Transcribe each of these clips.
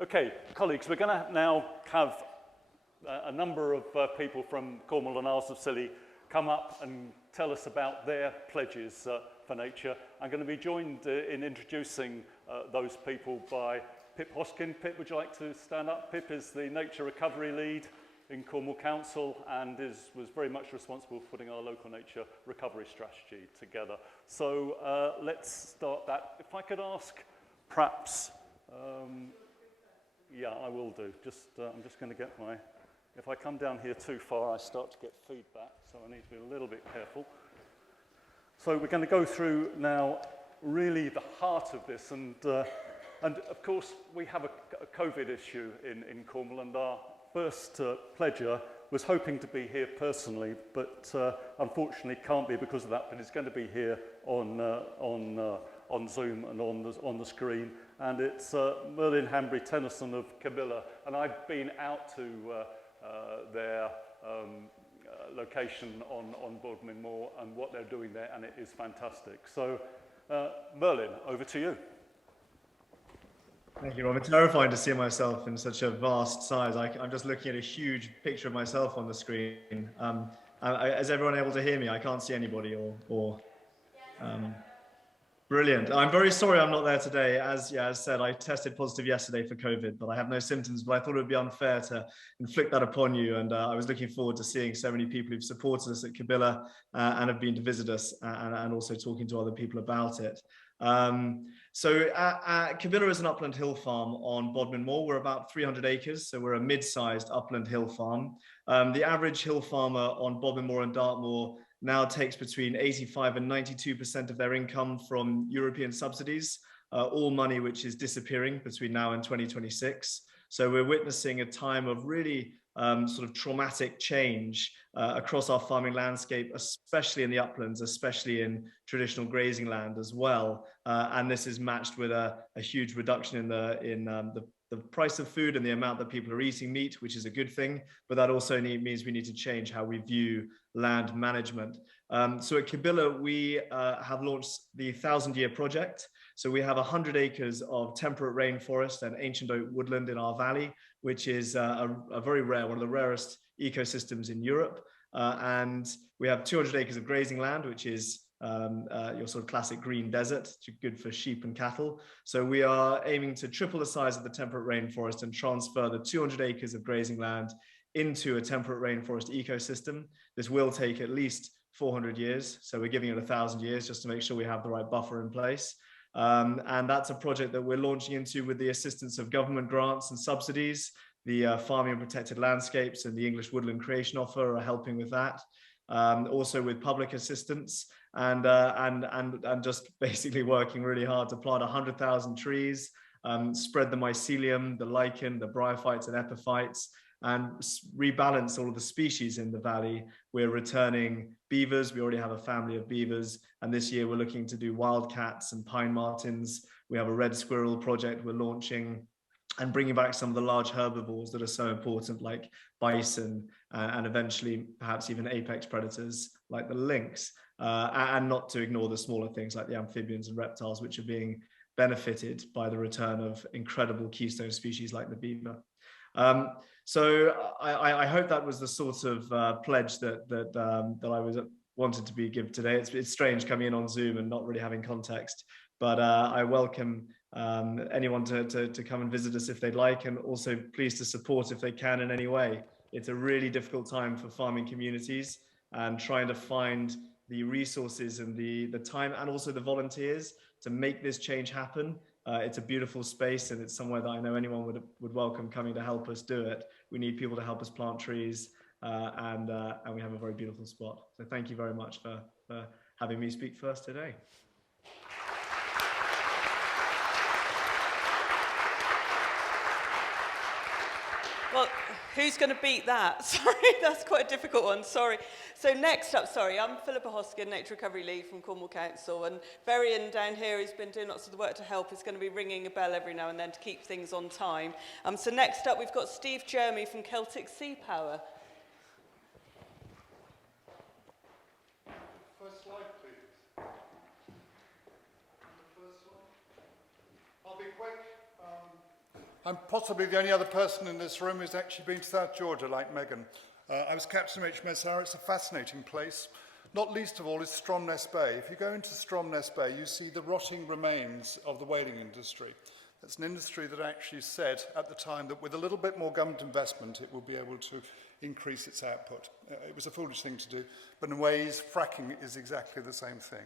Okay, colleagues, we're going to now have a number of people from Cornwall and Isles of Scilly come up and tell us about their pledges for nature. I'm going to be joined in introducing those people by Pip Hoskin. Pip, would you like to stand up? Pip is the Nature Recovery Lead in Cornwall Council and was very much responsible for putting our local nature recovery strategy together. So let's start that. If I could ask, perhaps, yeah, I will do. I'm just going to get my, if I come down here too far, I start to get feedback, so I need to be a little bit careful. So we're going to go through now really the heart of this, and of course we have a COVID issue in Cornwall, and our first pledger was hoping to be here personally, but unfortunately can't be because of that, but he's going to be here on Zoom and on the screen. And it's Merlin Hanbury-Tennyson of Cabilla, and I've been out to their location on Bodmin Moor and what they're doing there, and it is fantastic. So Merlin, over to you. Thank you, Rob. It's terrifying to see myself in such a vast size. I'm just looking at a huge picture of myself on the screen. Is everyone able to hear me? I can't see anybody Brilliant. I'm very sorry I'm not there today. As said, I tested positive yesterday for COVID, but I have no symptoms, but I thought it would be unfair to inflict that upon you. And I was looking forward to seeing so many people who've supported us at Cabilla and have been to visit us and also talking to other people about it. So Cabilla is an upland hill farm on Bodmin Moor. We're about 300 acres, so we're a mid-sized upland hill farm. The average hill farmer on Bodmin Moor and Dartmoor now takes between 85 and 92% of their income from European subsidies, all money which is disappearing between now and 2026. So we're witnessing a time of really sort of traumatic change across our farming landscape, especially in the uplands, especially in traditional grazing land as well. And this is matched with a huge reduction in the price of food and the amount that people are eating meat, which is a good thing, but that also means we need to change how we view land management. So at Cabilla, we have launched the 1,000-year project. So we have 100 acres of temperate rainforest and ancient oak woodland in our valley, which is a very rare, one of the rarest ecosystems in Europe. And we have 200 acres of grazing land, which is your sort of classic green desert, good for sheep and cattle. So we are aiming to triple the size of the temperate rainforest and transfer the 200 acres of grazing land into a temperate rainforest ecosystem. This will take at least 400 years. So we're giving it 1,000 years just to make sure we have the right buffer in place. And that's a project that we're launching into with the assistance of government grants and subsidies. The Farming and Protected Landscapes and the English Woodland Creation Offer are helping with that. Also with public assistance and just basically working really hard to plant 100,000 trees, spread the mycelium, the lichen, the bryophytes and epiphytes, and rebalance all of the species in the valley. We're returning beavers. We already have a family of beavers. And this year we're looking to do wildcats and pine martens. We have a red squirrel project we're launching and bringing back some of the large herbivores that are so important, like bison and eventually perhaps even apex predators like the lynx, and not to ignore the smaller things like the amphibians and reptiles, which are being benefited by the return of incredible keystone species like the beaver. So I hope that was the sort of pledge that I wanted to be given today. It's strange coming in on Zoom and not really having context, but I welcome anyone to come and visit us if they'd like, and also pleased to support if they can in any way. It's a really difficult time for farming communities, and trying to find the resources and the time and also the volunteers to make this change happen. It's a beautiful space, and it's somewhere that I know anyone would welcome coming to help us do it. We need people to help us plant trees, and we have a very beautiful spot. So thank you very much for having me speak first today. Well, who's going to beat that? Sorry, that's quite a difficult one, sorry. So next up, I'm Philippa Hoskin, Nature Recovery Lead from Cornwall Council, and Berrien down here, who's been doing lots of the work to help, is going to be ringing a bell every now and then to keep things on time. So next up, we've got Steve Jeremy from Celtic Sea Power. First slide, please. The first one. I'll be quick. I'm possibly the only other person in this room who's actually been to South Georgia, like Megan. I was captain of HMS Harrow. It's a fascinating place. Not least of all is Stromness Bay. If you go into Stromness Bay, you see the rotting remains of the whaling industry. It's an industry that actually said at the time that with a little bit more government investment, it will be able to increase its output. It was a foolish thing to do, but in ways, fracking is exactly the same thing.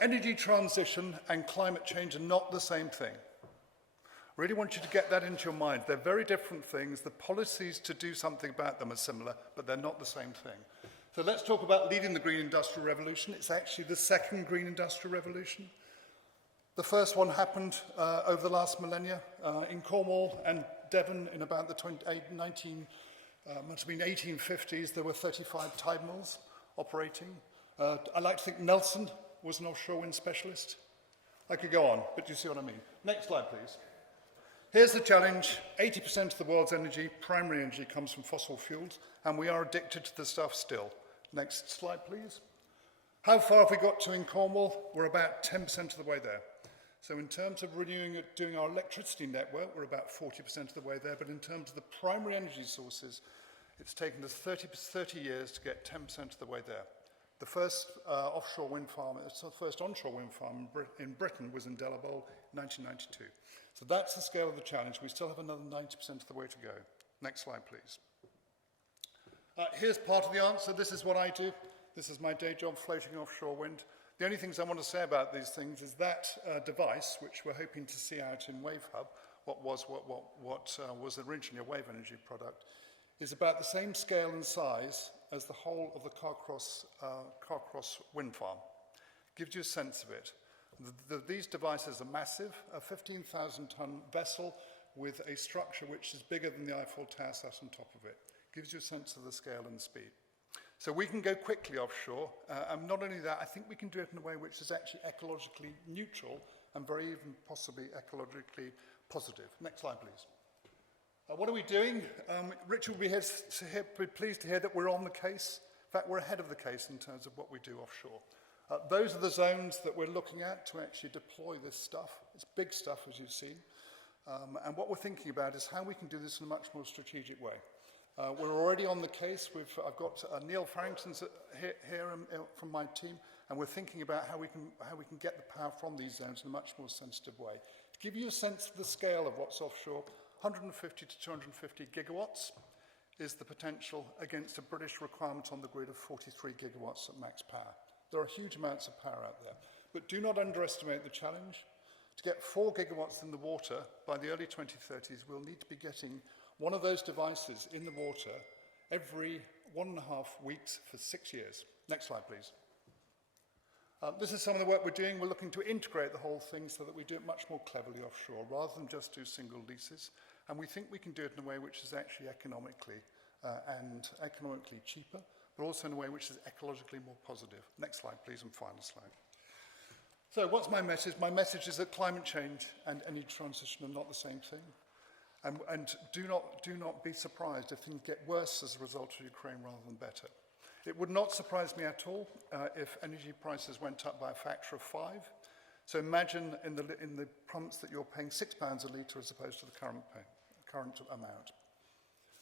Energy transition and climate change are not the same thing. Really want you to get that into your mind. They're very different things. The policies to do something about them are similar, but they're not the same thing. So let's talk about leading the green industrial revolution. It's actually the second green industrial revolution. The first one happened over the last millennia in Cornwall and Devon in about the 1850s. There were 35 tide mills operating. I like to think Nelson was an offshore wind specialist. I could go on, but you see what I mean. Next slide, please. Here's the challenge. 80% of the world's energy, primary energy, comes from fossil fuels, and we are addicted to the stuff still. Next slide, please. How far have we got to in Cornwall? We're about 10% of the way there. So in terms of doing our electricity network, we're about 40% of the way there, but in terms of the primary energy sources, it's taken us 30 years to get 10% of the way there. The first offshore wind farm, the first onshore wind farm in Britain was in Delabole in 1992. So that's the scale of the challenge. We still have another 90% of the way to go. Next slide, please. Here's part of the answer. This is what I do. This is my day job, floating offshore wind. The only things I want to say about these things is that device, which we're hoping to see out in WaveHub, what was originally a wave energy product, is about the same scale and size as the whole of the Carcross wind farm. Gives you a sense of it. These devices are massive, a 15,000-ton vessel with a structure which is bigger than the Eiffel Tower sat on top of it. Gives you a sense of the scale and speed. So we can go quickly offshore, and not only that, I think we can do it in a way which is actually ecologically neutral and very even possibly ecologically positive. Next slide, please. What are we doing? Richard will be pleased to hear that we're on the case. In fact, we're ahead of the case in terms of what we do offshore. Those are the zones that we're looking at to actually deploy this stuff. It's big stuff, as you've seen. And what we're thinking about is how we can do this in a much more strategic way. We're already on the case. I've got Neil Farrington here from my team, and we're thinking about how we can get the power from these zones in a much more sensitive way. To give you a sense of the scale of what's offshore, 150 to 250 gigawatts is the potential against a British requirement on the grid of 43 gigawatts at max power. There are huge amounts of power out there, but do not underestimate the challenge. To get 4 gigawatts in the water by the early 2030s, we'll need to be getting one of those devices in the water every 1.5 weeks for 6 years. Next slide, please. This is some of the work we're doing. We're looking to integrate the whole thing so that we do it much more cleverly offshore, rather than just do single leases. And we think we can do it in a way which is actually economically cheaper, but also in a way which is ecologically more positive. Next slide, please, and final slide. So what's my message? My message is that climate change and energy transition are not the same thing. And do not be surprised if things get worse as a result of Ukraine rather than better. It would not surprise me at all if energy prices went up by a factor of 5. So imagine in the pumps that you're paying £6 a litre as opposed to the current amount.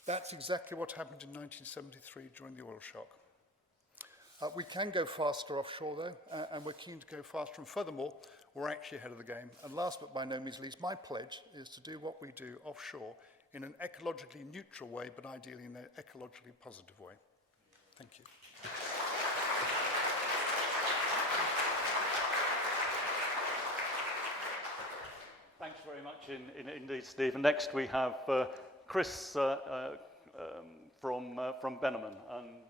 That's exactly what happened in 1973 during the oil shock. We can go faster offshore though, and we're keen to go faster. And furthermore, we're actually ahead of the game. And last but by no means least, my pledge is to do what we do offshore in an ecologically neutral way, but ideally in an ecologically positive way. Thank you. Thanks very much indeed, Steve. And next we have Chris from Benneman and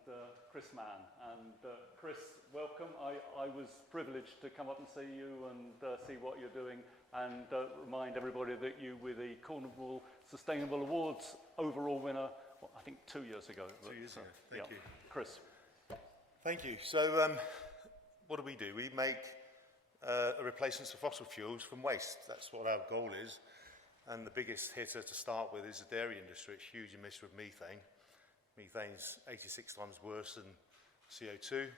Chris Mann. And Chris, welcome. I was privileged to come up and see you and see what you're doing and remind everybody that you were the Cornwall Sustainable Awards overall winner, I think 2 years ago. 2 years ago, thank you. Chris. Thank you. So what do? We make replacements for fossil fuels from waste. That's what our goal is. And the biggest hitter to start with is the dairy industry. It's huge emitter of methane. Methane's 86 times worse than CO2.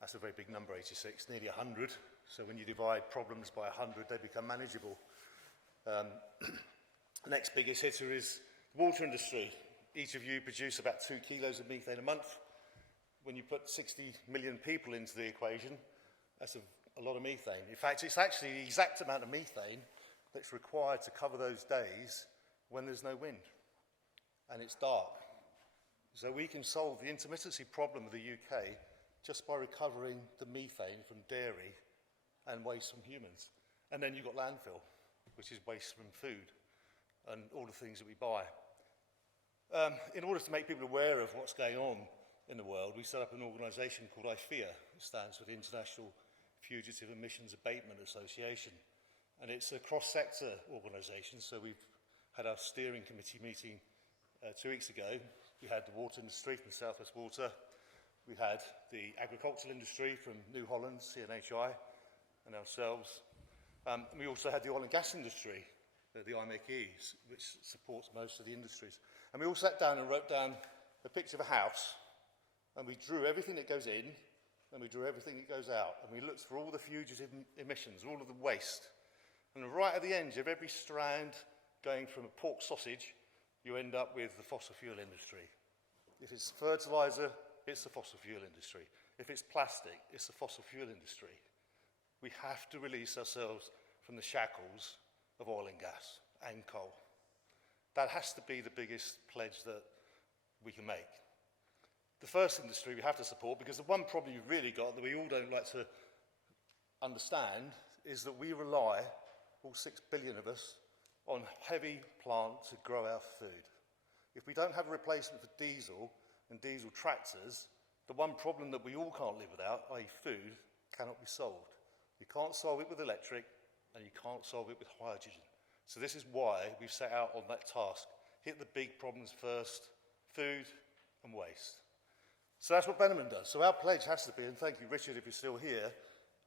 That's a very big number, 86, nearly 100. So when you divide problems by 100, they become manageable. The next biggest hitter is the water industry. Each of you produce about 2 kilos of methane a month. When you put 60 million people into the equation, that's a lot of methane. In fact, it's actually the exact amount of methane that's required to cover those days when there's no wind and it's dark. So we can solve the intermittency problem of the UK just by recovering the methane from dairy and waste from humans. And then you've got landfill, which is waste from food and all the things that we buy. In order to make people aware of what's going on in the world, we set up an organisation called IFEA. It stands for the International Fugitive Emissions Abatement Association. And it's a cross-sector organisation, so we've had our steering committee meeting 2 weeks ago. We had the water industry from South West Water. We had the agricultural industry from New Holland, CNHI, and ourselves. And we also had the oil and gas industry, the IMECs, which supports most of the industries. And we all sat down and wrote down a picture of a house, and we drew everything that goes in, and we drew everything that goes out, and we looked for all the fugitive emissions, all of the waste. And right at the end of every strand going from a pork sausage, you end up with the fossil fuel industry. If it's fertiliser, it's the fossil fuel industry. If it's plastic, it's the fossil fuel industry. We have to release ourselves from the shackles of oil and gas and coal. That has to be the biggest pledge that we can make. The first industry we have to support, because the one problem you've really got that we all don't like to understand, is that we rely, all 6 billion of us, on heavy plant to grow our food. If we don't have a replacement for diesel and diesel tractors, the one problem that we all can't live without, i.e. food, cannot be solved. You can't solve it with electric, and you can't solve it with hydrogen. So this is why we've set out on that task. Hit the big problems first, food and waste. So that's what Benjamin does. So our pledge has to be, and thank you, Richard, if you're still here,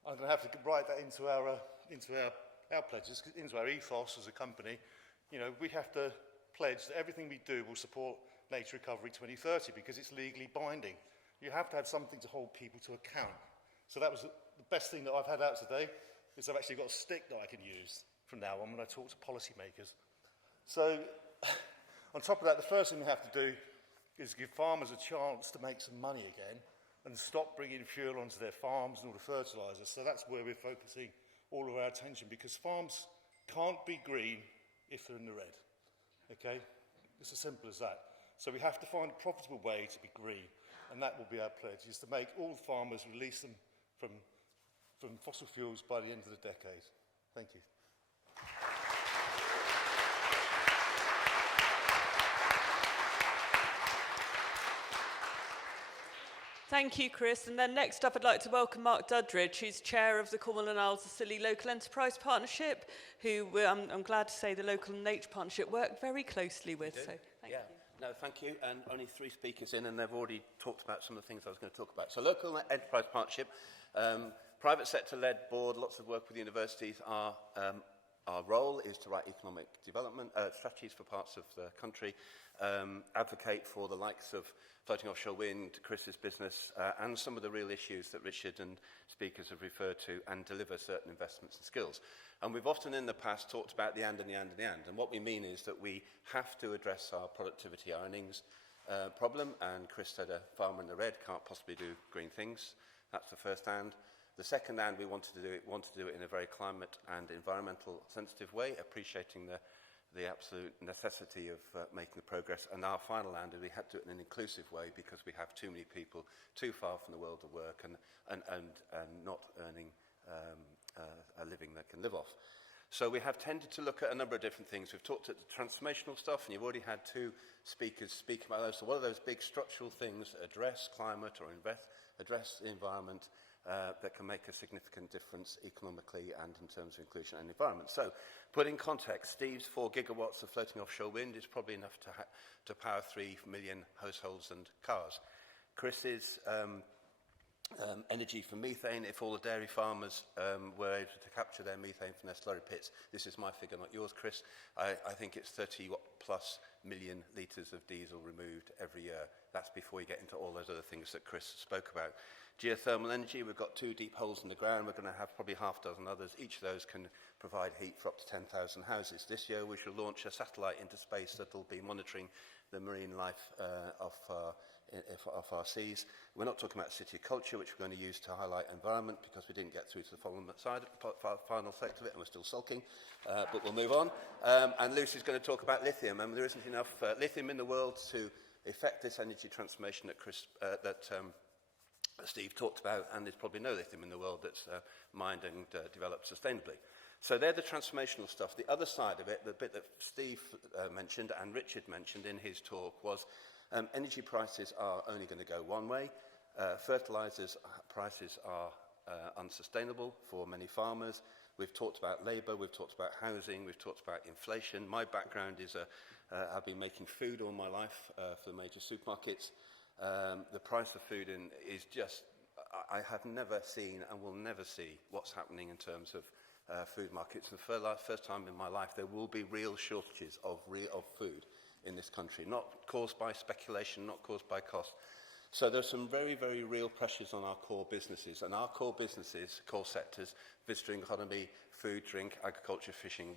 I'm going to have to write that into our pledges, into our ethos as a company. You know, we have to pledge that everything we do will support Nature Recovery 2030 because it's legally binding. You have to have something to hold people to account. So that was the best thing that I've had out today, is I've actually got a stick that I can use from now on when I talk to policymakers. So on top of that, the first thing we have to do is give farmers a chance to make some money again and stop bringing fuel onto their farms and all the fertilisers. So that's where we're focusing all of our attention, because farms can't be green if they're in the red. Okay? It's as simple as that. So we have to find a profitable way to be green, and that will be our pledge, is to make all farmers release them from fossil fuels by the end of the decade. Thank you. Thank you, Chris. And then next up, I'd like to welcome Mark Dudridge, who's chair of the Cornwall and Isles of Scilly Local Enterprise Partnership, who I'm glad to say the Local Nature Partnership work very closely with. So thank you. No, thank you. And only 3 speakers in, and they've already talked about some of the things I was going to talk about. So Local Enterprise Partnership, private sector-led board, lots of work with universities. Our role is to write economic development strategies for parts of the country, advocate for the likes of floating offshore wind, Chris's business, and some of the real issues that Richard and speakers have referred to, and deliver certain investments and skills. And we've often in the past talked about the and and the and and the and. And what we mean is that we have to address our productivity earnings problem. And Chris said a farmer in the red can't possibly do green things. That's the first and. The second and we want to do it in a very climate and environmental sensitive way, appreciating the absolute necessity of making the progress. And our final and is we have to do it in an inclusive way, because we have too many people too far from the world of work and not earning a living they can live off. So we have tended to look at a number of different things. We've talked at the transformational stuff, and you've already had 2 speakers speak about those. So what are those big structural things that address climate or address the environment that can make a significant difference economically and in terms of inclusion and environment? So, put in context, Steve's 4 gigawatts of floating offshore wind is probably enough to power 3 million households and cars. Chris's energy from methane, if all the dairy farmers were able to capture their methane from their slurry pits, this is my figure, not yours, Chris, I think it's 30+ million litres of diesel removed every year. That's before you get into all those other things that Chris spoke about. Geothermal energy, we've got 2 deep holes in the ground. We're going to have probably half a dozen others. Each of those can provide heat for up to 10,000 houses. This year we shall launch a satellite into space that will be monitoring the marine life of our seas. We're not talking about city culture, which we're going to use to highlight environment, because we didn't get through to the final sector of it, and we're still sulking, but we'll move on. And Lucy's going to talk about lithium, and there isn't enough lithium in the world to effect this energy transformation that Steve talked about, and there's probably no lithium in the world that's mined and developed sustainably. So they're the transformational stuff. The other side of it, the bit that Steve mentioned and Richard mentioned in his talk, was energy prices are only going to go one way. Fertilisers prices are unsustainable for many farmers. We've talked about labour, we've talked about housing, we've talked about inflation. My background is I've been making food all my life for the major supermarkets. The price of food is just, I have never seen and will never see what's happening in terms of food markets. And for the first time in my life, there will be real shortages of food in this country, not caused by speculation, not caused by cost. So there's some very, very real pressures on our core businesses. And our core businesses, core sectors, visitor economy, food, drink, agriculture, fishing,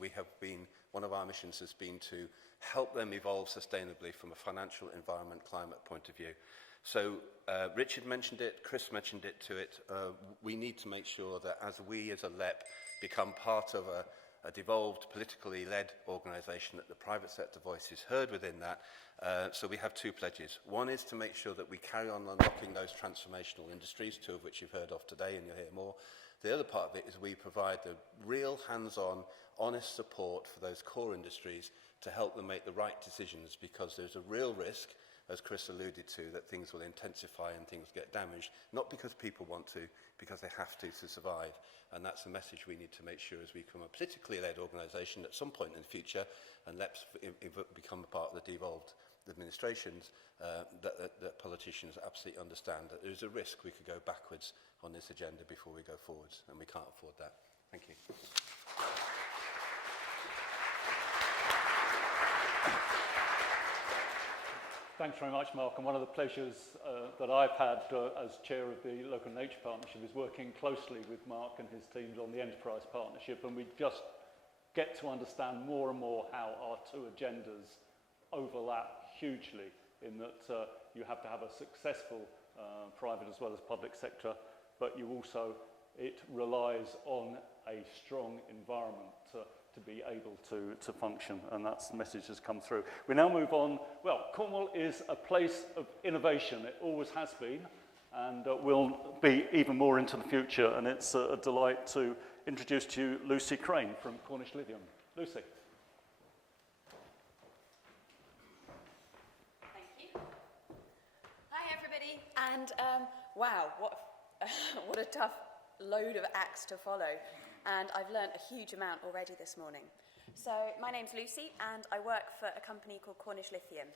one of our missions has been to help them evolve sustainably from a financial, environment, climate point of view. So Richard mentioned it, Chris mentioned it to it. We need to make sure that as we as a LEP become part of a devolved, politically led organisation, that the private sector voice is heard within that. So we have two pledges. One is to make sure that we carry on unlocking those transformational industries, two of which you've heard of today and you'll hear more. The other part of it is we provide the real hands-on, honest support for those core industries to help them make the right decisions, because there's a real risk, as Chris alluded to, that things will intensify and things get damaged, not because people want to, because they have to survive. And that's the message we need to make sure as we become a politically led organisation at some point in the future, and let's become a part of the devolved administrations, that politicians absolutely understand that there's a risk we could go backwards on this agenda before we go forwards, and we can't afford that. Thank you. Thanks very much, Mark. And one of the pleasures that I've had as chair of the Local Nature Partnership is working closely with Mark and his teams on the Enterprise Partnership, and we just get to understand more and more how our two agendas overlap hugely, in that you have to have a successful private as well as public sector, but it relies on a strong environment to be able to function, and that's the message that's come through. We now move on. Well, Cornwall is a place of innovation. It always has been, and will be even more into the future, and it's a delight to introduce to you Lucy Crane from Cornish Lithium. Lucy. Thank you. Hi, everybody. And wow, what a tough load of acts to follow. And I've learned a huge amount already this morning. So my name's Lucy, and I work for a company called Cornish Lithium,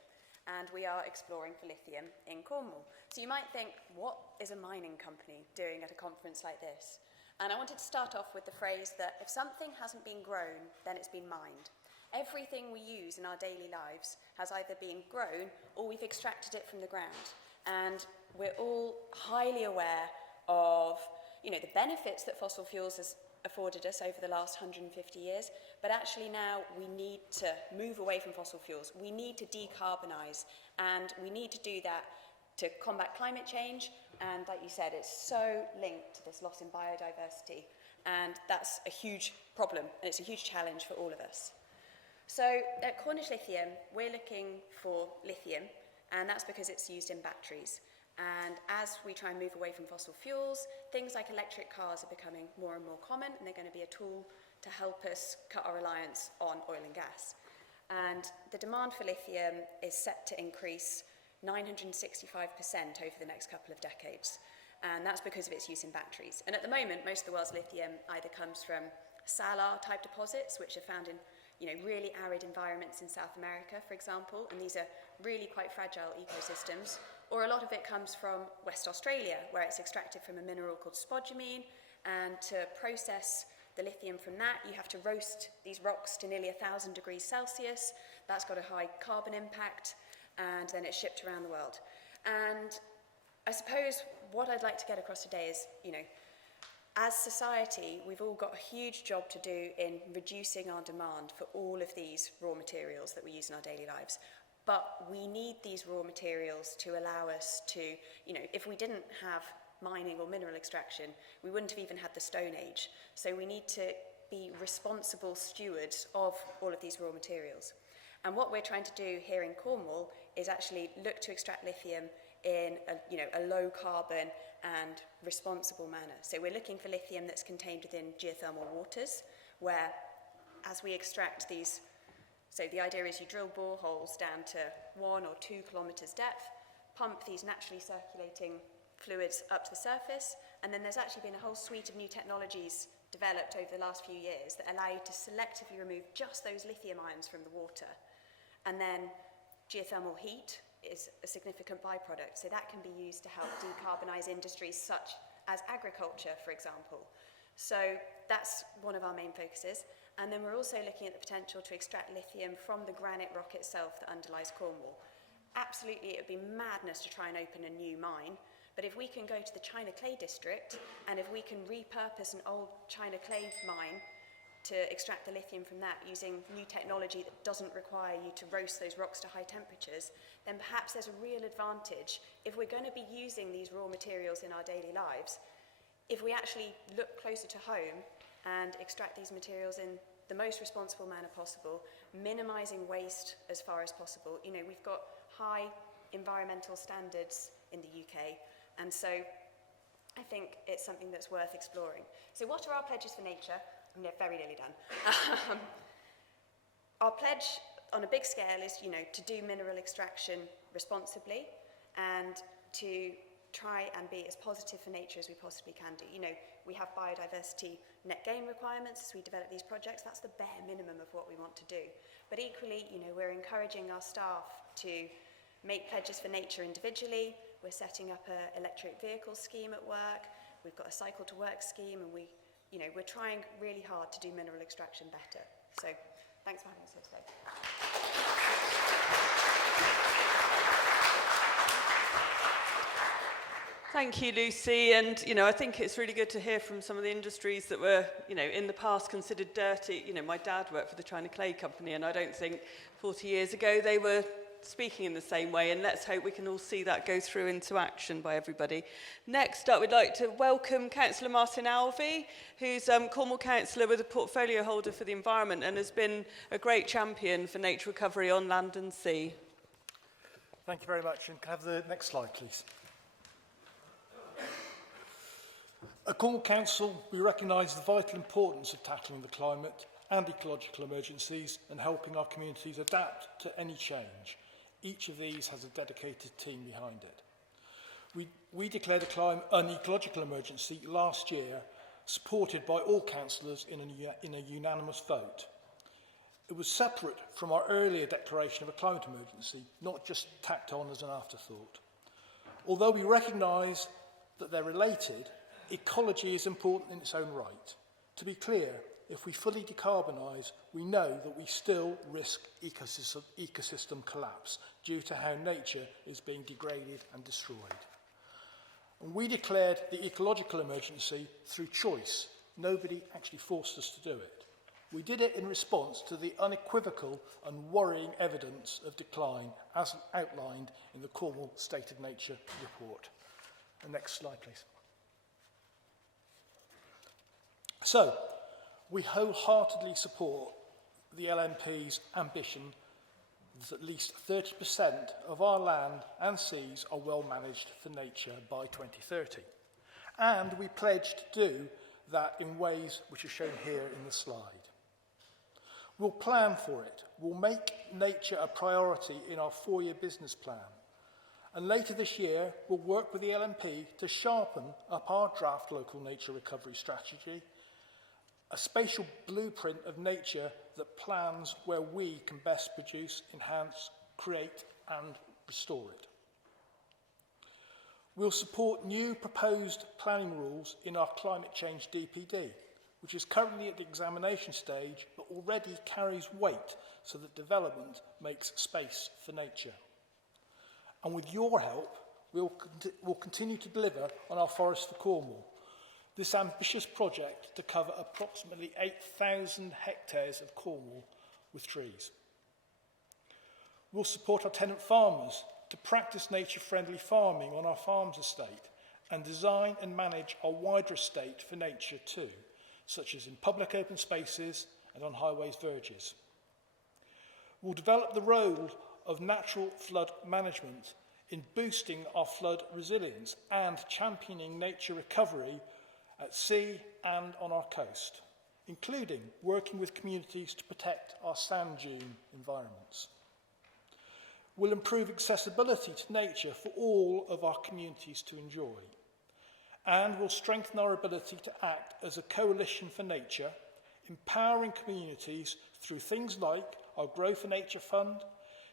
and we are exploring for lithium in Cornwall. So you might think, what is a mining company doing at a conference like this? And I wanted to start off with the phrase that if something hasn't been grown, then it's been mined. Everything we use in our daily lives has either been grown or we've extracted it from the ground. And we're all highly aware of, the benefits that fossil fuels has afforded us over the last 150 years, but actually now we need to move away from fossil fuels. We need to decarbonise, and we need to do that to combat climate change, and like you said, it's so linked to this loss in biodiversity, and that's a huge problem, and it's a huge challenge for all of us. So at Cornish Lithium, we're looking for lithium, and that's because it's used in batteries. And as we try and move away from fossil fuels, things like electric cars are becoming more and more common, and they're going to be a tool to help us cut our reliance on oil and gas. And the demand for lithium is set to increase 965% over the next couple of decades. And that's because of its use in batteries. And at the moment, most of the world's lithium either comes from salar-type deposits, which are found in really arid environments in South America, for example, and these are really quite fragile ecosystems. Or a lot of it comes from West Australia, where it's extracted from a mineral called spodumene, and to process the lithium from that, you have to roast these rocks to nearly 1,000 degrees Celsius. That's got a high carbon impact, and then it's shipped around the world. And I suppose what I'd like to get across today is, As society, we've all got a huge job to do in reducing our demand for all of these raw materials that we use in our daily lives. But we need these raw materials to allow us to, if we didn't have mining or mineral extraction, we wouldn't have even had the Stone Age. So we need to be responsible stewards of all of these raw materials. And what we're trying to do here in Cornwall is actually look to extract lithium in a low carbon and responsible manner. So we're looking for lithium that's contained within geothermal waters, where as we extract these, so the idea is you drill boreholes down to 1 or 2 kilometres depth, pump these naturally circulating fluids up to the surface, and then there's actually been a whole suite of new technologies developed over the last few years that allow you to selectively remove just those lithium ions from the water. And then geothermal heat is a significant byproduct, so that can be used to help decarbonise industries such as agriculture, for example. So that's one of our main focuses. And then we're also looking at the potential to extract lithium from the granite rock itself that underlies Cornwall. Absolutely, it would be madness to try and open a new mine, but if we can go to the China Clay District, and if we can repurpose an old China Clay mine to extract the lithium from that using new technology that doesn't require you to roast those rocks to high temperatures, then perhaps there's a real advantage if we're going to be using these raw materials in our daily lives. If we actually look closer to home and extract these materials in the most responsible manner possible, minimising waste as far as possible. We've got high environmental standards in the UK, and so I think it's something that's worth exploring. So what are our pledges for nature? I'm very nearly done. Our pledge on a big scale is, to do mineral extraction responsibly and to try and be as positive for nature as we possibly can do. We have biodiversity net gain requirements as we develop these projects. That's the bare minimum of what we want to do. But equally, we're encouraging our staff to make pledges for nature individually. We're setting up an electric vehicle scheme at work. We've got a cycle to work scheme, and we're trying really hard to do mineral extraction better. So thanks for having us here today. Thank you, Lucy. And, I think it's really good to hear from some of the industries that were, in the past considered dirty. My dad worked for the China Clay Company, and I don't think 40 years ago they were speaking in the same way, and let's hope we can all see that go through into action by everybody. Next up, we'd like to welcome Councillor Martin Alvey, who's Cornwall Councillor with a portfolio holder for the environment and has been a great champion for nature recovery on land and sea. Thank you very much, and can I have the next slide, please? At Cornwall Council, we recognise the vital importance of tackling the climate and ecological emergencies and helping our communities adapt to any change. Each of these has a dedicated team behind it. We declared an ecological emergency last year, supported by all councillors in a unanimous vote. It was separate from our earlier declaration of a climate emergency, not just tacked on as an afterthought. Although we recognise that they're related, ecology is important in its own right. To be clear, if we fully decarbonise, we know that we still risk ecosystem collapse due to how nature is being degraded and destroyed. And we declared the ecological emergency through choice. Nobody actually forced us to do it. We did it in response to the unequivocal and worrying evidence of decline as outlined in the Cornwall State of Nature report. The next slide, please. So, we wholeheartedly support the LNP's ambition that at least 30% of our land and seas are well managed for nature by 2030. And we pledge to do that in ways which are shown here in the slide. We'll plan for it. We'll make nature a priority in our 4-year business plan. And later this year, we'll work with the LNP to sharpen up our draft local nature recovery strategy, a spatial blueprint of nature that plans where we can best produce, enhance, create and restore it. We'll support new proposed planning rules in our climate change DPD, which is currently at the examination stage but already carries weight so that development makes space for nature. And with your help, we'll continue to deliver on our Forest for Cornwall. This ambitious project to cover approximately 8,000 hectares of Cornwall with trees. We'll support our tenant farmers to practice nature-friendly farming on our farms estate and design and manage our wider estate for nature too, such as in public open spaces and on highways verges. We'll develop the role of natural flood management in boosting our flood resilience and championing nature recovery at sea and on our coast, including working with communities to protect our sand dune environments. We'll improve accessibility to nature for all of our communities to enjoy. And we'll strengthen our ability to act as a coalition for nature, empowering communities through things like our Grow for Nature Fund,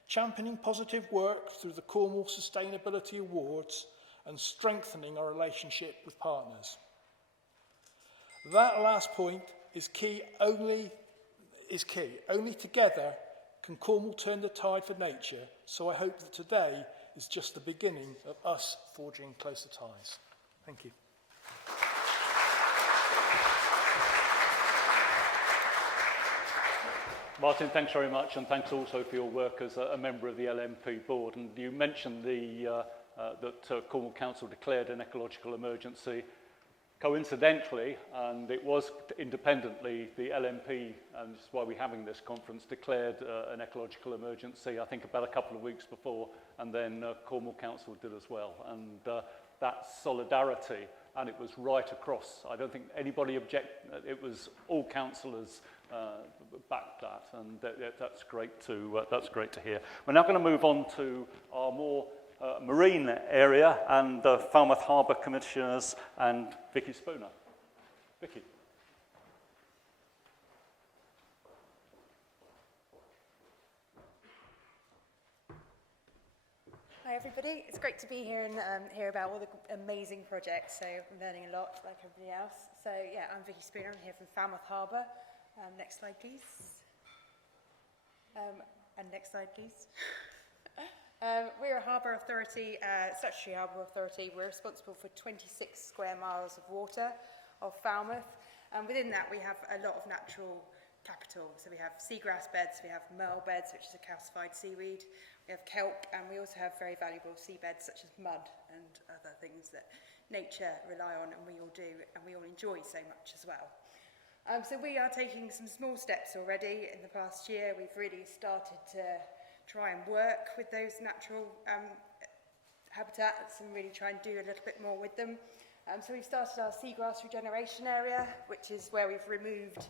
championing positive work through the Cornwall Sustainability Awards, and strengthening our relationship with partners. That last point is key. Only together can Cornwall turn the tide for nature, so I hope that today is just the beginning of us forging closer ties. Thank you. Martin, thanks very much, and thanks also for your work as a member of the LMP board. And you mentioned that Cornwall Council declared an ecological emergency. Coincidentally, and it was independently, the LMP, and this is why we're having this conference, declared an ecological emergency, I think about a couple of weeks before, and then Cornwall Council did as well. And that solidarity, and it was right across. I don't think anybody objected. It was all councillors backed that, and that's great to hear. We're now going to move on to our more marine area and Falmouth Harbour Commissioners and Vicky Spooner. Vicky. Hi everybody, it's great to be here and hear about all the amazing projects, so I'm learning a lot like everybody else. So yeah, I'm Vicky Spooner, I'm here from Falmouth Harbour. Next slide please. And next slide please. We're a harbour authority, statutory harbour authority. We're responsible for 26 square miles of water of Falmouth. And within that we have a lot of natural capital. So we have seagrass beds, we have merle beds, which is a calcified seaweed. We have kelp, and we also have very valuable seabeds such as mud and other things that nature rely on, and we all do, and we all enjoy so much as well. So we are taking some small steps already. In the past year, we've really started to try and work with those natural habitats and really try and do a little bit more with them. So we've started our seagrass regeneration area, which is where we've removed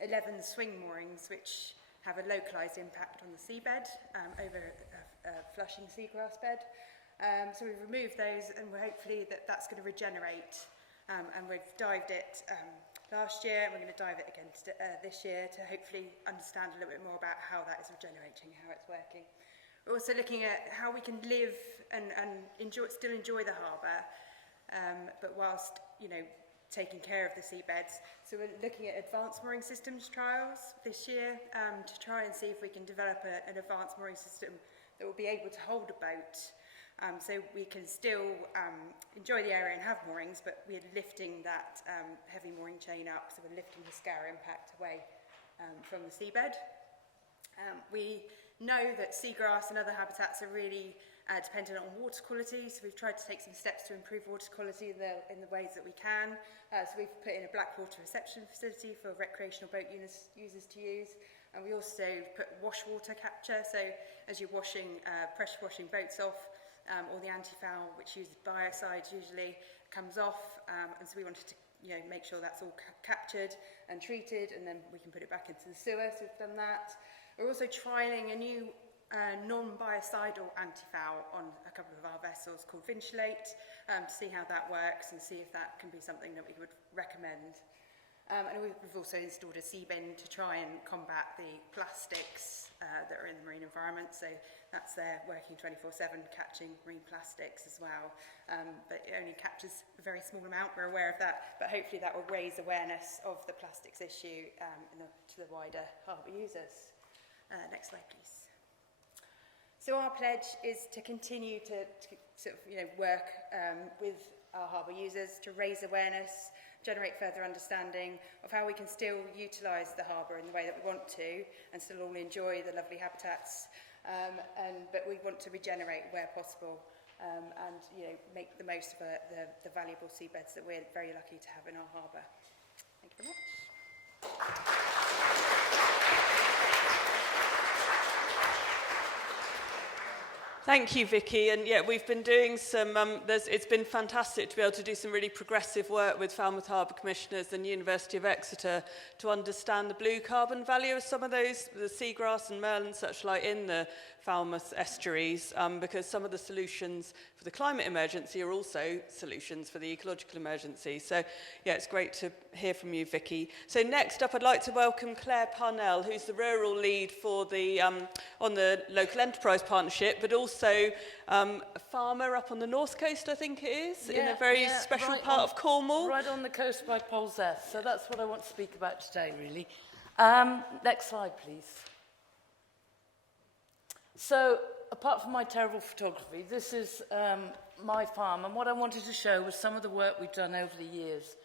11 swing moorings, which have a localised impact on the seabed over a flushing seagrass bed. So we've removed those, and we're hopefully that's going to regenerate. And we've dived it last year, and we're going to dive it again this year to hopefully understand a little bit more about how that is regenerating, how it's working. We're also looking at how we can live and still enjoy the harbour, but whilst, taking care of the seabeds. So we're looking at advanced mooring systems trials this year to try and see if we can develop an advanced mooring system that will be able to hold a boat. So we can still enjoy the area and have moorings, but we're lifting that heavy mooring chain up, so we're lifting the scour impact away from the seabed. We know that seagrass and other habitats are really dependent on water quality, so we've tried to take some steps to improve water quality in the ways that we can. So we've put in a black water reception facility for recreational boat users to use, and we also put wash water capture, so as you're pressure washing boats off, or the anti-foul, which uses biocides usually, comes off, and so we wanted to make sure that's all captured and treated, and then we can put it back into the sewer, so we've done that. We're also trialling a new non-biocidal anti-foul on a couple of our vessels called Vincilate, to see how that works and see if that can be something that we would recommend. And we've also installed a sea bin to try and combat the plastics that are in the marine environment. So that's there working 24/7, catching marine plastics as well. But it only captures a very small amount, we're aware of that, but hopefully that will raise awareness of the plastics issue to the wider harbour users. Next slide, please. So our pledge is to continue to sort of, work with our harbour users to raise awareness, generate further understanding of how we can still utilise the harbour in the way that we want to and still all enjoy the lovely habitats, but we want to regenerate where possible and make the most of the valuable seabeds that we're very lucky to have in our harbour. Thank you very much. Thank you, Vicky. And yeah, we've been doing some, it's been fantastic to be able to do some really progressive work with Falmouth Harbour Commissioners and University of Exeter to understand the blue carbon value of some of those, the seagrass and merle and such like in the Falmouth estuaries, because some of the solutions for the climate emergency are also solutions for the ecological emergency. So yeah, it's great to hear from you, Vicky. So next up, I'd like to welcome Claire Parnell, who's the rural lead for the, on the local enterprise partnership, but also a farmer up on the north coast, I think it is, in a very special right part of Cornwall. Right on the coast by Polzeth. So that's what I want to speak about today, really. Next slide, please. So, apart from my terrible photography, this is my farm, and what I wanted to show was some of the work we've done over the years.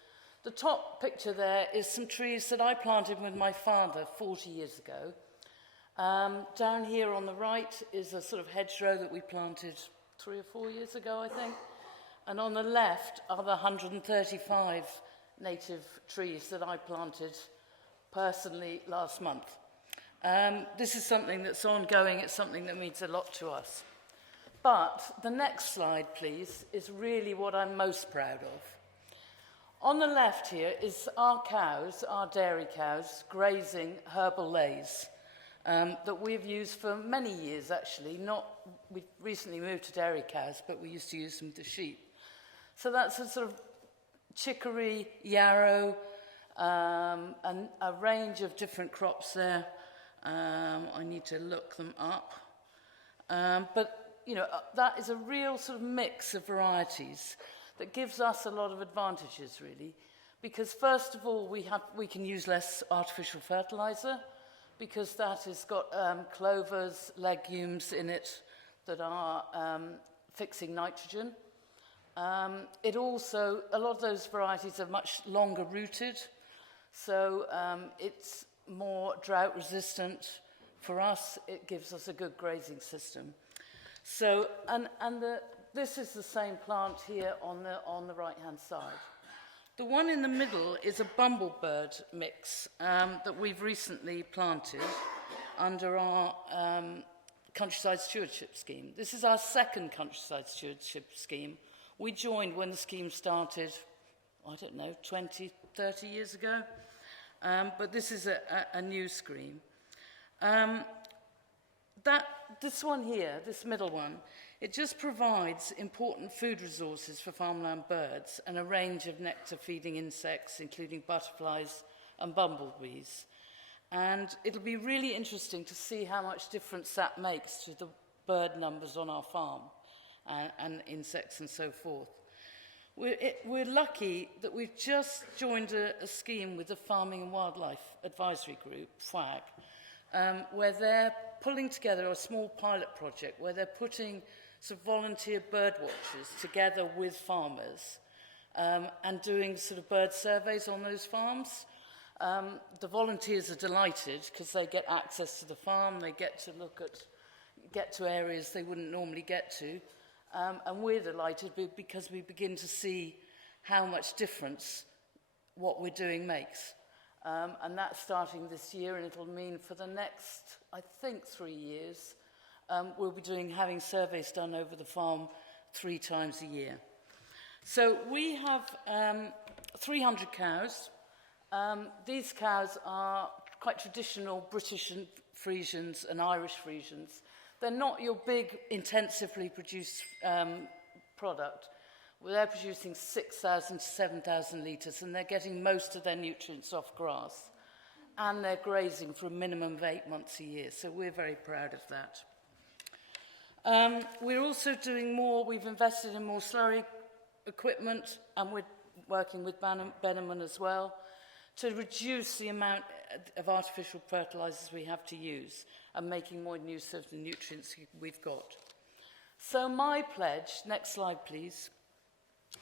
The top picture there is some trees that I planted with my father 40 years ago. Down here on the right is a sort of hedgerow that we planted 3 or 4 years ago, I think. And on the left are the 135 native trees that I planted personally last month. This is something that's ongoing. It's something that means a lot to us. But the next slide, please, is really what I'm most proud of. On the left here is our cows, our dairy cows, grazing herbal lays that we've used for many years, actually. We've recently moved to dairy cows, but we used to use them to sheep. So that's a sort of chicory, yarrow, and a range of different crops there. I need to look them up. But, that is a real sort of mix of varieties that gives us a lot of advantages, really. Because, first of all, we can use less artificial fertiliser, because that has got clovers, legumes in it that are fixing nitrogen. It also, a lot of those varieties are much longer rooted, so it's more drought resistant. For us, it gives us a good grazing system. So, this is the same plant here on the right-hand side. The one in the middle is a bumblebird mix that we've recently planted under our countryside stewardship scheme. This is our second countryside stewardship scheme. We joined when the scheme started, 20, 30 years ago. But this is a new scheme. This one here, this middle one, it just provides important food resources for farmland birds and a range of nectar-feeding insects, including butterflies and bumblebees. And it'll be really interesting to see how much difference that makes to the bird numbers on our farm and insects and so forth. We're lucky that we've just joined a scheme with the Farming and Wildlife Advisory Group, FWAG, where they're pulling together a small pilot project where they're putting some volunteer bird watchers together with farmers and doing sort of bird surveys on those farms. The volunteers are delighted because they get access to the farm, they get to areas they wouldn't normally get to. And we're delighted because we begin to see how much difference what we're doing makes. And that's starting this year, and it'll mean for the next, I think, 3 years, we'll be having surveys done over the farm 3 times a year. So we have 300 cows. These cows are quite traditional British and Frisians and Irish Frisians. They're not your big, intensively produced product. Well, they're producing 6,000 to 7,000 litres, and they're getting most of their nutrients off grass. And they're grazing for a minimum of 8 months a year, so we're very proud of that. We're also doing more. We've invested in more slurry equipment, and we're working with Benneman as well, to reduce the amount of artificial fertilisers we have to use and making more use of the nutrients we've got. So my pledge, next slide please,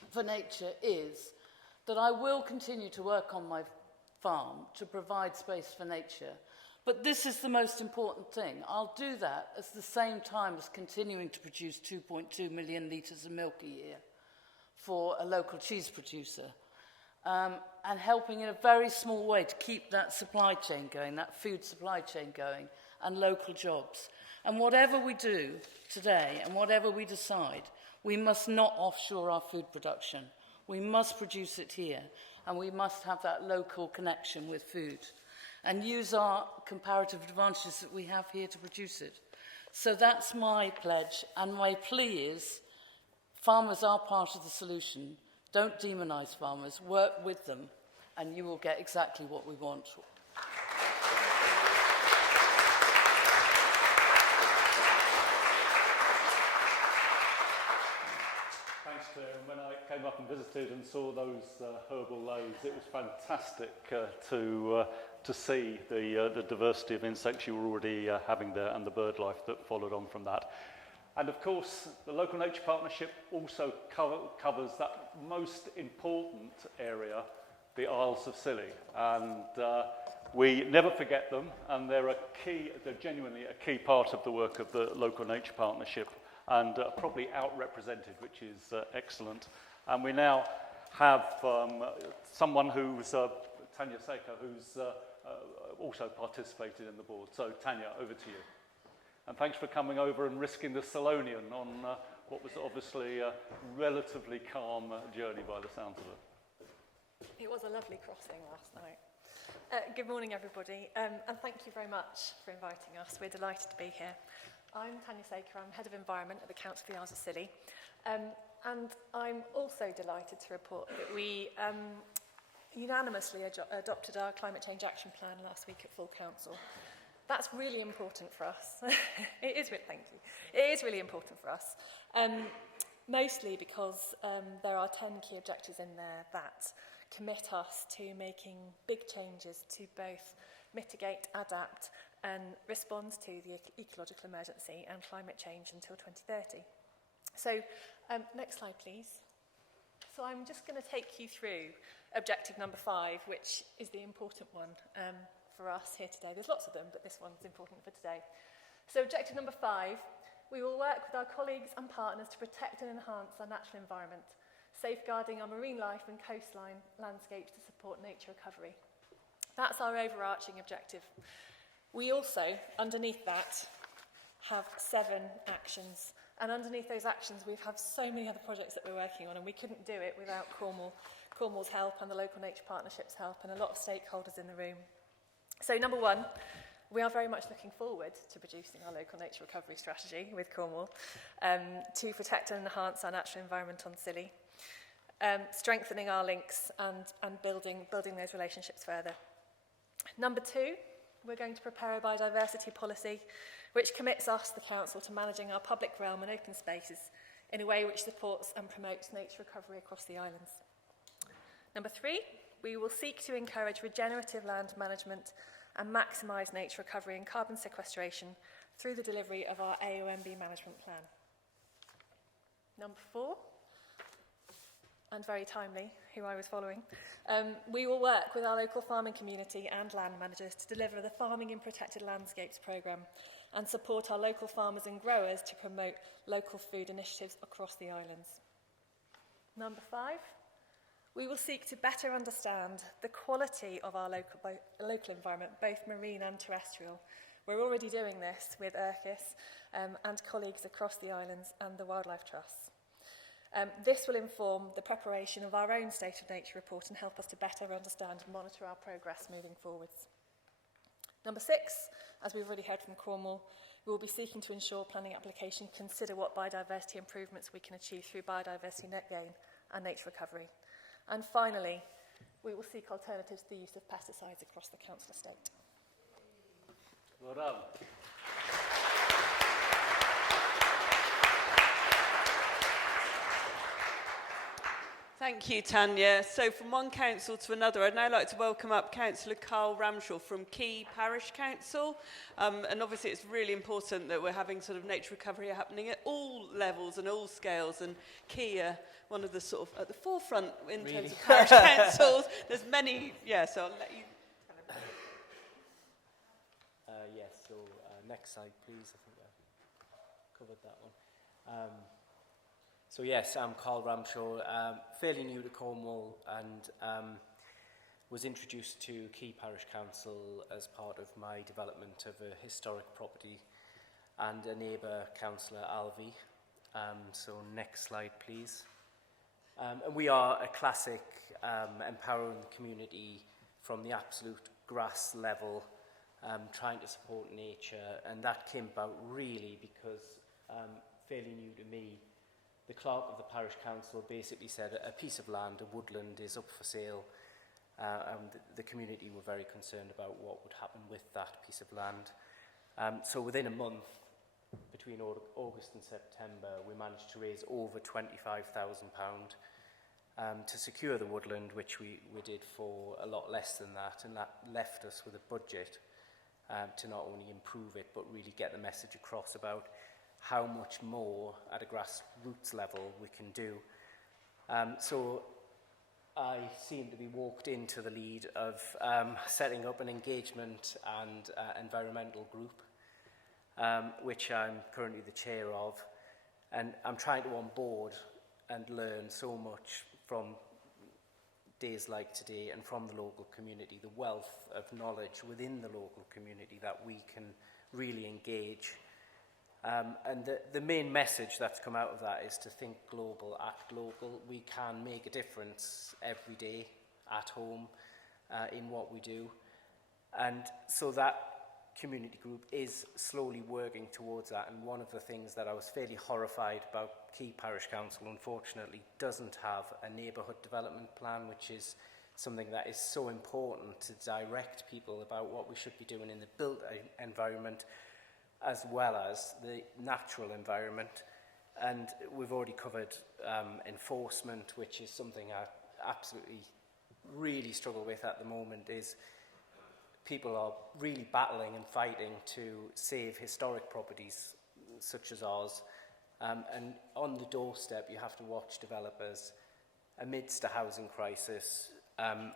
for nature is that I will continue to work on my farm to provide space for nature. But this is the most important thing. I'll do that at the same time as continuing to produce 2.2 million litres of milk a year for a local cheese producer, and helping in a very small way to keep that supply chain going, that food supply chain going, and local jobs. And whatever we do today and whatever we decide, we must not offshore our food production. We must produce it here, and we must have that local connection with food and use our comparative advantages that we have here to produce it. So that's my pledge, and my plea is farmers are part of the solution. Don't demonise farmers, work with them, and you will get exactly what we want. Thanks, Claire. And when I came up and visited and saw those herbal loaves, it was fantastic to see the diversity of insects you were already having there and the bird life that followed on from that. And of course, the Local Nature Partnership also covers that most important area, the Isles of Scilly. And we never forget them, and they're genuinely a key part of the work of the Local Nature Partnership, and probably outrepresented, which is excellent. And we now have someone who's, Tanya Seika, who's also participated in the board. So Tanya, over to you. And thanks for coming over and risking the Salonian on what was obviously a relatively calm journey by the sounds of it. It was a lovely crossing last night. Good morning, everybody, and thank you very much for inviting us. We're delighted to be here. I'm Tanya Saker, I'm Head of Environment at the Council of the Isles of Scilly, and I'm also delighted to report that we unanimously adopted our Climate Change Action Plan last week at full council. That's really important for us. It is really important for us, mostly because there are 10 key objectives in there that commit us to making big changes to both mitigate, adapt, and respond to the ecological emergency and climate change until 2030. So, next slide, please. So I'm just going to take you through objective number 5, which is the important one for us here today. There's lots of them, but this one's important for today. So objective number 5, we will work with our colleagues and partners to protect and enhance our natural environment, safeguarding our marine life and coastline landscapes to support nature recovery. That's our overarching objective. We also, underneath that, have 7 actions. And underneath those actions, we have so many other projects that we're working on, and we couldn't do it without Cornwall's help and the Local Nature Partnership's help and a lot of stakeholders in the room. So number 1, we are very much looking forward to producing our local nature recovery strategy with Cornwall to protect and enhance our natural environment on Scilly, strengthening our links and building those relationships further. Number 2, we're going to prepare a biodiversity policy which commits us, the Council, to managing our public realm and open spaces in a way which supports and promotes nature recovery across the islands. Number 3, we will seek to encourage regenerative land management and maximise nature recovery and carbon sequestration through the delivery of our AOMB management plan. Number 4, and very timely, who I was following, we will work with our local farming community and land managers to deliver the Farming in Protected Landscapes programme and support our local farmers and growers to promote local food initiatives across the islands. Number 5, we will seek to better understand the quality of our local environment, both marine and terrestrial. We're already doing this with ERCIS and colleagues across the islands and the Wildlife Trusts. This will inform the preparation of our own State of Nature report and help us to better understand and monitor our progress moving forwards. Number 6, as we've already heard from Cornwall, we will be seeking to ensure planning application consider what biodiversity improvements we can achieve through biodiversity net gain and nature recovery. And finally, we will seek alternatives to the use of pesticides across the council estate. Well done. Thank you, Tanya. So from one council to another, I'd now like to welcome up Councillor Carl Ramshaw from Key Parish Council. And obviously it's really important that we're having sort of nature recovery happening at all levels and all scales. And Key are one of the sort of at the forefront in terms of parish councils. There's many, so I'll let you. Yes, so next slide, please. I think I covered that one. So yes, I'm Carl Ramshaw, fairly new to Cornwall, and was introduced to Key Parish Council as part of my development of a historic property and a neighbour councillor, Alvy. So next slide, please. And we are a classic empowering the community from the absolute grass level, trying to support nature, and that came about really because, fairly new to me, the clerk of the parish council basically said a piece of land, a woodland, is up for sale, and the community were very concerned about what would happen with that piece of land. So within a month, between August and September, we managed to raise over £25,000 to secure the woodland, which we did for a lot less than that, and that left us with a budget to not only improve it, but really get the message across about how much more at a grassroots level we can do. So I seem to be walked into the lead of setting up an engagement and environmental group, which I'm currently the chair of. And I'm trying to onboard and learn so much from days like today and from the local community, the wealth of knowledge within the local community that we can really engage. And the main message that's come out of that is to think global, act local. We can make a difference every day at home in what we do. And so that community group is slowly working towards that. And one of the things that I was fairly horrified about Key Parish Council, unfortunately, doesn't have a neighbourhood development plan, which is something that is so important to direct people about what we should be doing in the built environment, as well as the natural environment. And we've already covered enforcement, which is something I absolutely really struggle with at the moment, is people are really battling and fighting to save historic properties such as ours. And on the doorstep, you have to watch developers amidst a housing crisis,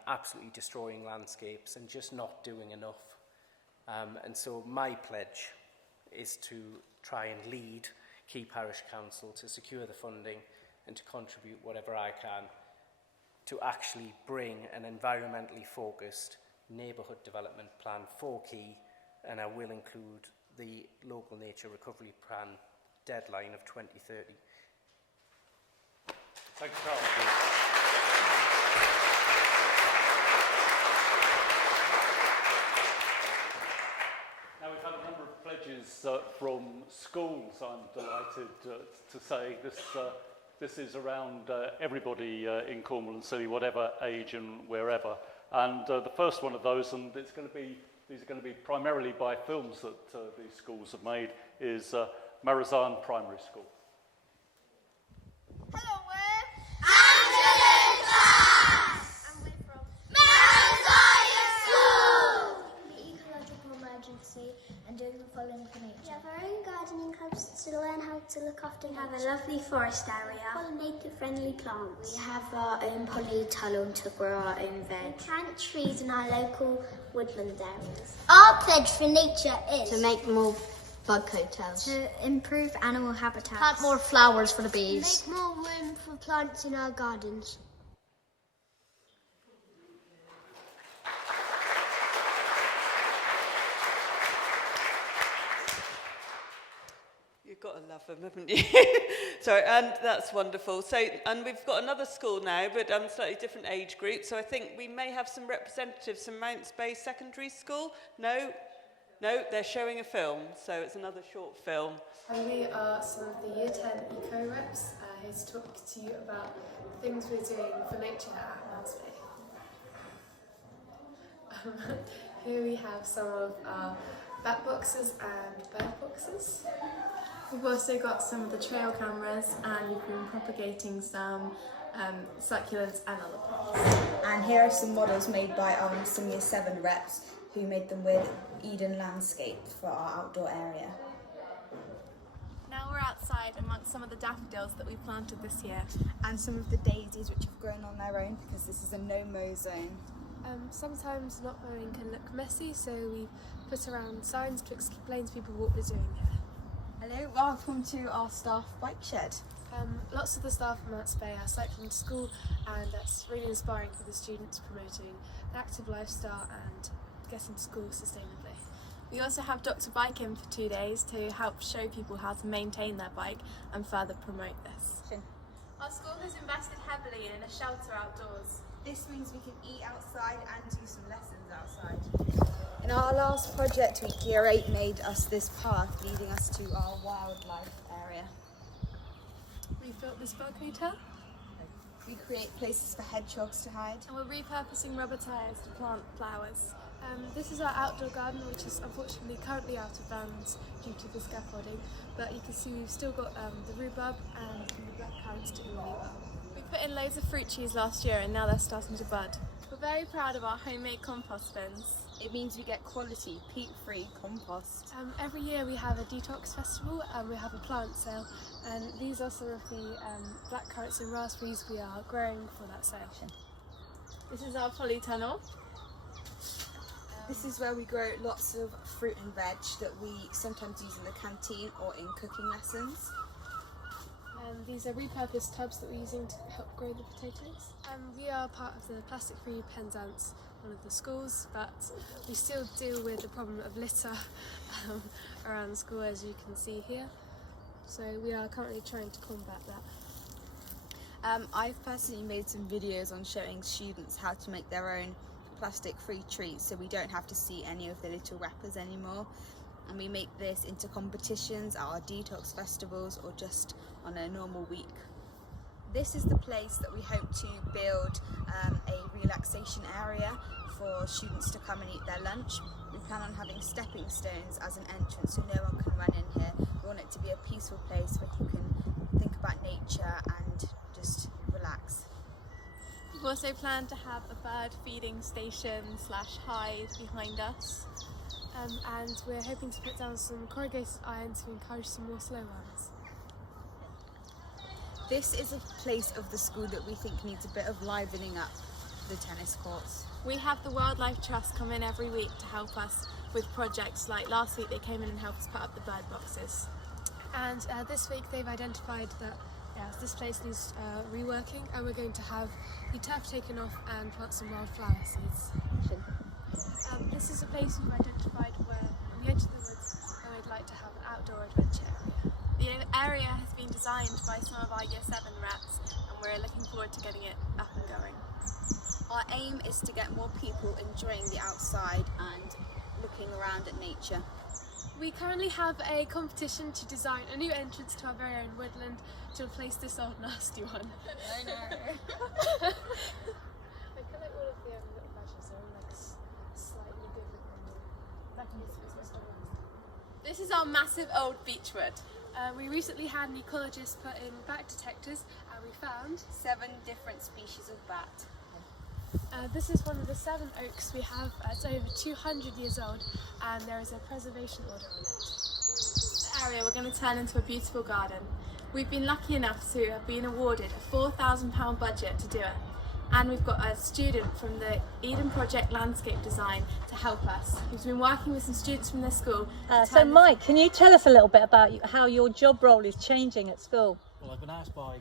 absolutely destroying landscapes and just not doing enough. And so my pledge is to try and lead Key Parish Council to secure the funding and to contribute whatever I can to actually bring an environmentally focused neighbourhood development plan for Key, and I will include the local nature recovery plan deadline of 2030. Thanks, Carl. Now we've had a number of pledges from schools. I'm delighted to say this is around everybody in Cornwall and Scilly, whatever age and wherever. And the first one of those, and these are going to be primarily by films that these schools have made, is Marazan Primary School. Hello, we're Angela, and we're from Marazan School. Ecological emergency and doing the following for nature. We have our own gardening clubs to learn how to look after nature. We have a lovely forest area, pollinator-friendly plants. We have our own polytunnel to grow our own veg. We plant trees in our local woodland areas. Our pledge for nature is to make more bug hotels, to improve animal habitats, plant more flowers for the bees, make more room for plants in our gardens. You've got to love them, haven't you? Sorry, and that's wonderful. So, and we've got another school now, but slightly different age group. So I think we may have some representatives from Mounts Bay Secondary School. No, they're showing a film. So it's another short film. And we are some of the Year 10 Eco Reps here to talk to you about the things we're doing for nature at Mounts Bay. Here we have some of our bat boxes and bird boxes. We've also got some of the trail cameras, and we've been propagating some succulents and other plants. And here are some models made by some Year 7 reps who made them with Eden Landscape for our outdoor area. Now we're outside amongst some of the daffodils that we planted this year. And some of the daisies which have grown on their own because this is a no-mow zone. Sometimes not mowing can look messy, so we put around signs to explain to people what we're doing here. Hello, welcome to our staff bike shed. Lots of the staff from Mount Spey are cycling to school, and that's really inspiring for the students, promoting an active lifestyle and getting to school sustainably. We also have Dr. Bike in for 2 days to help show people how to maintain their bike and further promote this. Our school has invested heavily in a shelter outdoors. This means we can eat outside and do some lessons outside. In our last project week, Year 8 made us this path leading us to our wildlife area. We built this bug hotel. We create places for hedgehogs to hide. And we're repurposing rubber tyres to plant flowers. This is our outdoor garden, which is unfortunately currently out of bounds due to the scaffolding, but you can see we've still got the rhubarb and the black currants doing really well. We put in loads of fruit trees last year and now they're starting to bud. We're very proud of our homemade compost bins. It means we get quality, peat-free compost. Every year we have a detox festival and we have a plant sale, and these are some of the black currants and raspberries we are growing for that sale. This is our polytunnel. This is where we grow lots of fruit and veg that we sometimes use in the canteen or in cooking lessons. These are repurposed tubs that we're using to help grow the potatoes. We are part of the plastic-free Penzance, one of the schools, but we still deal with the problem of litter around the school, as you can see here. So we are currently trying to combat that. I've personally made some videos on showing students how to make their own plastic-free treats so we don't have to see any of the little wrappers anymore. And we make this into competitions at our detox festivals or just on a normal week. This is the place that we hope to build a relaxation area for students to come and eat their lunch. We plan on having stepping stones as an entrance so no one can run in here. We want it to be a peaceful place where you can think about nature and just relax. We've also planned to have a bird feeding station / hive behind us. And we're hoping to put down some corrugated iron to encourage some more slow ones. This is a place of the school that we think needs a bit of livening up the tennis courts. We have the Wildlife Trust come in every week to help us with projects, like last week they came in and helped us put up the bird boxes. And this week they've identified that this place needs reworking, and we're going to have the turf taken off and plant some wildflower seeds. This is a place we've identified where, on the edge of the woods, where we'd like to have an outdoor adventure area. The area has been designed by some of our Year 7 reps, and we're looking forward to getting it up and going. Our aim is to get more people enjoying the outside and looking around at nature. We currently have a competition to design a new entrance to our very own woodland to replace this old nasty one. I know. I feel like all of the little badges are like slightly different than the This is our massive old beechwood. We recently had an ecologist put in bat detectors and we found 7 different species of bat. This is one of the 7 oaks we have. It's over 200 years old and there is a preservation order on it. This area we're going to turn into a beautiful garden. We've been lucky enough to have been awarded a £4,000 budget to do it. And we've got a student from the Eden Project Landscape Design to help us, who's been working with some students from their school. So Mike, can you tell us a little bit about how your job role is changing at school? Well, I've been asked by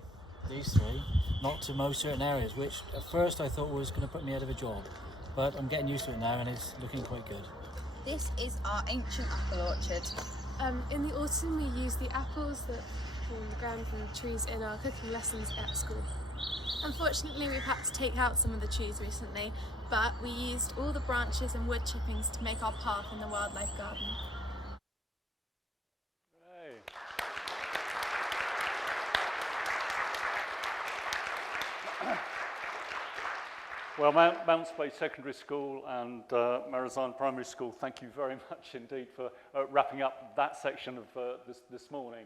these 3 not to mow certain areas, which at first I thought was going to put me out of a job, but I'm getting used to it now and it's looking quite good. This is our ancient apple orchard. In the autumn we use the apples that fall on the ground from the trees in our cooking lessons at school. Unfortunately we've had to take out some of the trees recently, but we used all the branches and wood chippings to make our path in the wildlife garden. Well, Mount Spey Secondary School and Marizine Primary School, thank you very much indeed for wrapping up that section of this morning.